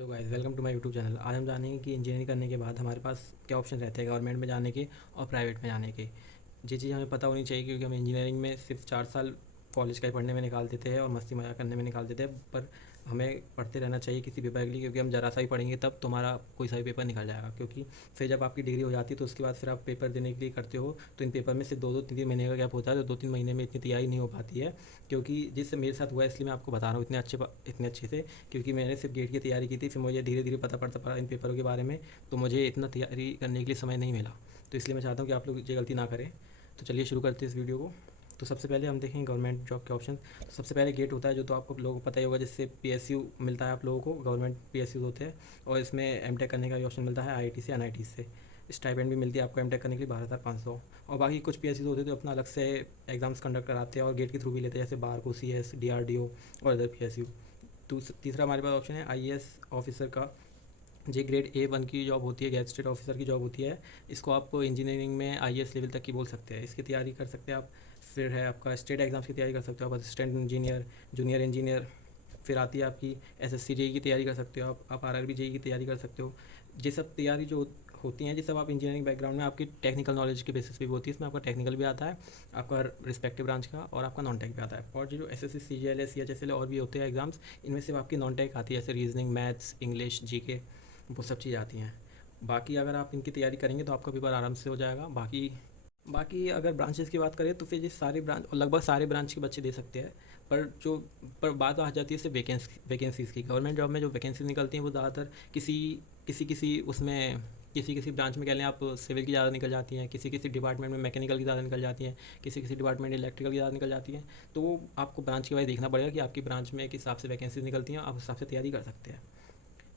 Hello guys, welcome to my YouTube channel. आज हम जानेंगे कि इंजीनियरिंग करने के बाद हमारे पास क्या ऑप्शन रहते हैं गवर्नमेंट में जाने के और प्राइवेट में जाने के। ये चीज़ हमें पता होनी चाहिए क्योंकि हम इंजीनियरिंग में सिर्फ 4 साल कॉलेज का ही पढ़ने में निकाल देते हैं और मस्ती मजाक करने में निकाल देते हैं, पर हमें पढ़ते रहना चाहिए किसी पेपर के लिए, क्योंकि हम ज़रा सा ही पढ़ेंगे तब तुम्हारा कोई सा भी पेपर निकल जाएगा। क्योंकि फिर जब आपकी डिग्री हो जाती है तो उसके बाद फिर आप पेपर देने के लिए करते हो, तो इन पेपर में से 2-2 3-3 महीने का गैप होता है, तो 2-3 महीने में इतनी तैयारी नहीं हो पाती है। क्योंकि जिससे मेरे साथ हुआ है इसलिए मैं आपको बता रहा हूँ इतने अच्छे से, क्योंकि मैंने सिर्फ गेट की तैयारी की थी, फिर मुझे धीरे धीरे पता पड़ता पड़ा इन पेपरों के बारे में, तो मुझे इतना तैयारी करने के लिए समय नहीं मिला। तो इसलिए मैं चाहता हूँ कि आप लोग ये गलती ना करें। तो चलिए शुरू करते हैं इस वीडियो को। तो सबसे पहले हम देखेंगे गवर्नमेंट जॉब के ऑप्शन। तो सबसे पहले गेट होता है, जो तो आपको लोगों को पता ही होगा, जिससे पीएसयू मिलता है आप लोगों को, गवर्नमेंट पीएसयू होते हैं। और इसमें एमटेक करने का भी ऑप्शन मिलता है आईआईटी से, एनआईटी से। स्टाइपेंड भी मिलती है आपको एमटेक करने के लिए 12,500। और बाकी कुछ पीएसयू होते हैं जो अपना अलग से एग्जाम्स कंडक्ट कराते हैं और गेट के थ्रू भी लेते हैं, जैसे बारको, सीएस, डीआरडीओ और अदर पीएसयू। तीसरा हमारे पास ऑप्शन है आईएएस ऑफिसर का। ये ग्रेड A1 की जॉब होती है, गैजेटेड ऑफिसर की जॉब होती है। इसको आप इंजीनियरिंग में आईएएस लेवल तक की बोल सकते हैं, इसकी तैयारी कर सकते हैं आप। फिर है आपका स्टेट एग्जाम्स की तैयारी कर सकते हो आप, असिस्टेंट इंजीनियर, जूनियर इंजीनियर। फिर आती है आपकी एसएससी जेई की तैयारी कर सकते हो आप आरआरबी जेई की तैयारी कर सकते हो। ये सब तैयारी जो होती हैं, ये सब आप इंजीनियरिंग बैकग्राउंड में आपकी टेक्निकल नॉलेज के बेसिस पे भी होती है। इसमें आपका टेक्निकल भी आता है, आपका रिस्पेक्टिव ब्रांच का, और आपका नॉन टेक भी आता है। और जो एसएससी सीजीएल, सीएचएसएल और भी होते हैं एग्जाम्स, इनमें से आपकी नॉन टेक आती है, जैसे रीजनिंग, मैथ्स, इंग्लिश, जीके, वो सब चीज़ आती हैं। बाकी अगर आप इनकी तैयारी करेंगे तो आपका पेपर आराम से हो जाएगा। बाकी बाकी अगर ब्रांचेस की बात करें तो फिर ये सारे ब्रांच, लगभग सारे ब्रांच के बच्चे दे सकते हैं। पर जो पर बात आ जाती है सिर्फ वैकेंसीज़ की। गवर्नमेंट जॉब में जो वैकेंसीज निकलती हैं वो ज़्यादातर किसी किसी किसी उसमें किसी किसी ब्रांच में कह लें आप, सिविल की ज़्यादा निकल जाती हैं, किसी किसी डिपार्टमेंट में मैकेनिकल की ज़्यादा निकल जाती हैं, किसी किसी डिपार्टमेंट इलेक्ट्रिकल की ज़्यादा निकल जाती हैं। तो वो आपको ब्रांच के वाइज देखना पड़ेगा कि आपकी ब्रांच में किस हिसाब से वैकेंसीज निकलती हैं, आप उस हिसाब से तैयारी कर सकते हैं।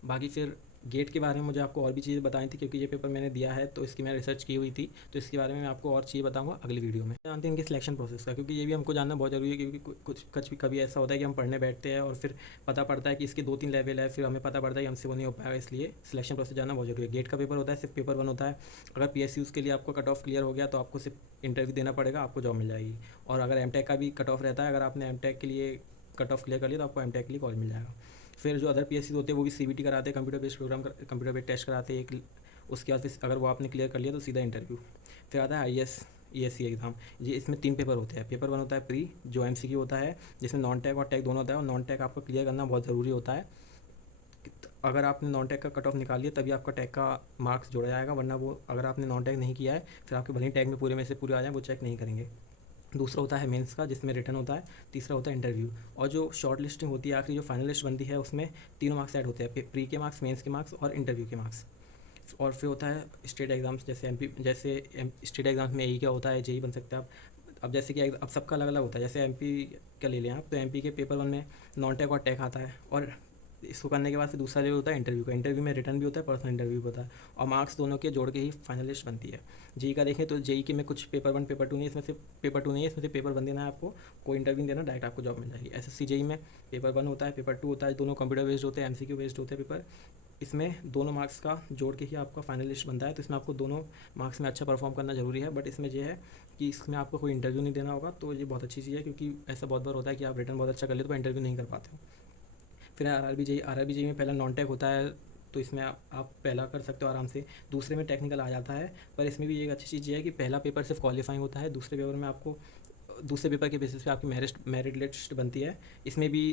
बाकी फिर गेट के बारे में मुझे आपको और भी चीज़ें बताई थी, क्योंकि ये पेपर मैंने दिया है तो इसकी मैंने रिसर्च की हुई थी, तो इसके बारे में मैं आपको और चीज़ें बताऊंगा अगली वीडियो में। जानते हैं इनके सिलेक्शन प्रोसेस का, क्योंकि ये भी हमको जानना बहुत ज़रूरी है। क्योंकि कुछ कभी ऐसा होता है कि हम पढ़ने बैठते हैं और फिर पता पड़ता है कि इसके 2-3 लेवल है, फिर हमें पता पड़ता है कि हमसे वो नहीं हो पाएगा। इसलिए सिलेक्शन प्रोसेस जानना बहुत जरूरी है। गेट का पेपर होता है, सिर्फ पेपर 1 होता है। अगर पीएसयूज़ के लिए आपको कट ऑफ क्लियर हो गया तो आपको सिर्फ इंटरव्यू देना पड़ेगा, आपको जॉब मिल जाएगी। और अगर एमटेक का भी कट ऑफ रहता है, अगर आपने एमटेक के लिए कट ऑफ क्लियर कर लिया तो आपको एमटेक के लिए कॉलेज मिल जाएगा। फिर जो अदर पीएससी होते हैं वो भी सीबीटी कराते हैं, computer based program, computer based test कराते हैं एक। उसके बाद फिर अगर वो आपने क्लियर कर लिया तो सीधा इंटरव्यू। फिर आता है आईएएस ईएससी एग्ज़ाम। ये इसमें 3 पेपर होते हैं। पेपर 1 होता है प्री, जो एमसीक्यू होता है, जिसमें नॉन टेक और टेक दोनों होता है, और नॉन टेक आपको क्लियर करना बहुत ज़रूरी होता है। अगर आपने नॉन टेक का कट ऑफ निकाल लिया तभी आपका टेक का मार्क्स जोड़ा जाएगा, वरना वो अगर आपने नॉन टेक नहीं किया है फिर आपके भले ही टेक में पूरे में से पूरे आ जाए, वो चेक नहीं करेंगे। दूसरा होता है मेंस का, जिसमें रिटर्न होता है। तीसरा होता है इंटरव्यू। और जो शॉर्ट लिस्टिंग होती है, आखिरी जो फाइनल लिस्ट बनती है, उसमें तीनों मार्क्स ऐड होते हैं, प्री के मार्क्स, मेंस के मार्क्स और इंटरव्यू के मार्क्स। और फिर होता है स्टेट एग्जाम्स, जैसे स्टेट एग्जाम्स में यही क्या होता है, जेई बन सकते हैं आप। अब जैसे कि अब सबका अलग अलग होता है, जैसे एमपी का ले लें आप, तो एमपी के पेपर 1 में नॉन टेक और टेक आता है। और इसको करने के बाद फिर दूसरा लेवल होता है इंटरव्यू का। इंटरव्यू में रिटर्न भी होता है, पर्सनल इंटरव्यू भी होता है, और मार्क्स दोनों के जोड़ के ही फाइनल लिस्ट बनती है। जेई का देखें तो जेई के में कुछ पेपर 1 पेपर 2 नहीं है, इसमें से पेपर 2 नहीं है, इसमें से पेपर 1 देना है आपको। कोई इंटरव्यू नहीं देना, डायरेक्ट आपको जॉब मिल जाएगी। एसएससी जेई में पेपर 1 होता है, पेपर 2 होता है, दोनों कंप्यूटर बेस्ड होते हैं, एमसीक्यू बेस्ड होते हैं पेपर। इसमें दोनों मार्क्स का जोड़ के ही आपका फाइनल लिस्ट बनता है, तो इसमें आपको दोनों मार्क्स में अच्छा परफॉर्म करना जरूरी है। बट इसमें यह है कि इसमें आपको कोई इंटरव्यू नहीं देना होगा, तो ये बहुत अच्छी चीज़ है, क्योंकि ऐसा बहुत बार होता है कि आप रिटर्न बहुत अच्छा कर लेते हो, इंटरव्यू नहीं कर पाते हो। फिर आरआरबी जेई में पहला नॉन टेक होता है, तो इसमें आप पहला कर सकते हो आराम से। दूसरे में टेक्निकल आ जाता है, पर इसमें भी एक अच्छी चीज़ ये है कि पहला पेपर सिर्फ क्वालिफाइंग होता है, दूसरे पेपर में आपको दूसरे पेपर के बेसिस पे आपकी मेरिट लिस्ट बनती है। इसमें भी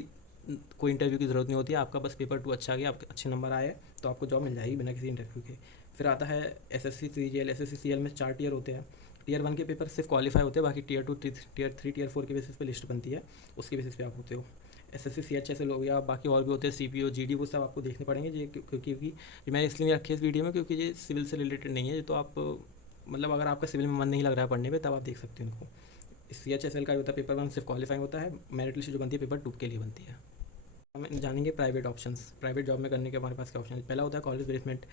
कोई इंटरव्यू की ज़रूरत नहीं होती है, आपका बस पेपर 2 अच्छा गया, आपके अच्छे नंबर आए तो आपको जॉब मिल जाएगी बिना किसी इंटरव्यू के। फिर आता है एसएससी सीजीएल। एसएससी सीजीएल में 4 टीयर होते हैं। टीयर 1 के पेपर सिर्फ क्वालिफाई होते हैं, बाकी टीयर 2, टीयर 3, टीयर 4 के बेसिस पे लिस्ट बनती है, उसके बेसिस पे आप होते हो। एसएससी सीएचएसएल हो गया, बाकी और भी होते हैं, सीपीओ, जीडी, वो सब आपको देखने पड़ेंगे। ये क्योंकि ये मैंने इसलिए रखे इस वीडियो में, क्योंकि ये सिविल से रिलेटेड नहीं है। ये तो आप मतलब अगर आपका सिविल में मन नहीं लग रहा है पढ़ने में, तब आप देख सकते हो इनको। सीएचएसएल का होता है पेपर 1 सिर्फ क्वालिफाइंग होता है, मेरिट लिस्ट जो बनती है पेपर 2 के लिए बनती है। हम जानेंगे प्राइवेट ऑप्शंस। प्राइवेट जॉब में करने के हमारे पास क्या ऑप्शन है। पहला होता है कॉलेज प्लेसमेंट,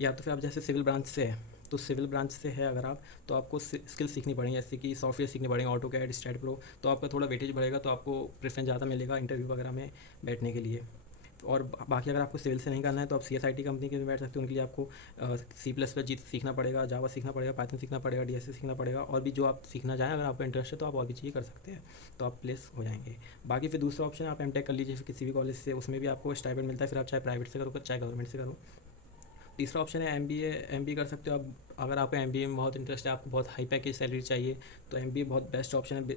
या तो फिर आप जैसे सिविल ब्रांच से है, तो सिविल ब्रांच से है अगर आप, तो आपको स्किल सीखनी पड़ेंगी, जैसे कि सॉफ्टवेयर सीखने पड़ेंगे, ऑटो कैड, स्टैट प्रो, तो आपका थोड़ा वेटेज बढ़ेगा, तो आपको प्रेफरेंस ज़्यादा मिलेगा इंटरव्यू वगैरह में बैठने के लिए। और बाकी अगर आपको सिविल से नहीं करना है तो आप CSIT कंपनी के में बैठ सकते हो। उनके लिए आपको C++ सीखना पड़ेगा, जावा सीखना पड़ेगा, पाइथन सीखना पड़ेगा, DSC सीखना पड़ेगा, और भी जो आप सीखना चाहें। अगर आपको इंटरेस्ट है तो आप और भी चीज़ें कर सकते हैं, तो आप प्लेस हो जाएंगे। बाकी फिर दूसरा ऑप्शन है, आप एमटेक कर लीजिए फिर किसी भी कॉलेज से, उसमें भी आपको स्टाइपेंड मिलता है। फिर आप चाहे प्राइवेट से करो चाहे गवर्नमेंट से करो। तीसरा ऑप्शन है MBA कर सकते हो आप। अगर आपको MBA में बहुत इंटरेस्ट है, आपको बहुत हाई पैकेज सैलरी चाहिए, तो MBA बहुत बेस्ट ऑप्शन है।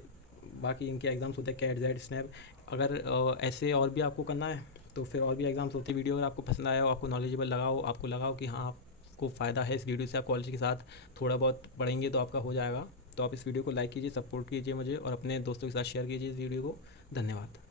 बाकी इनके एग्ज़ाम्स होते हैं कैट जेड स्नैप। अगर ऐसे और भी आपको करना है तो फिर और भी एग्ज़ाम्स होते हैं। वीडियो अगर आपको पसंद आया हो, आपको नॉलेजेबल लगा हो, आपको लगा हो कि हाँ आपको फ़ायदा है इस वीडियो से, आप कॉलेज के साथ थोड़ा बहुत पढ़ेंगे तो आपका हो जाएगा, तो आप इस वीडियो को लाइक कीजिए, सपोर्ट कीजिए मुझे, और अपने दोस्तों के साथ शेयर कीजिए इस वीडियो को। धन्यवाद।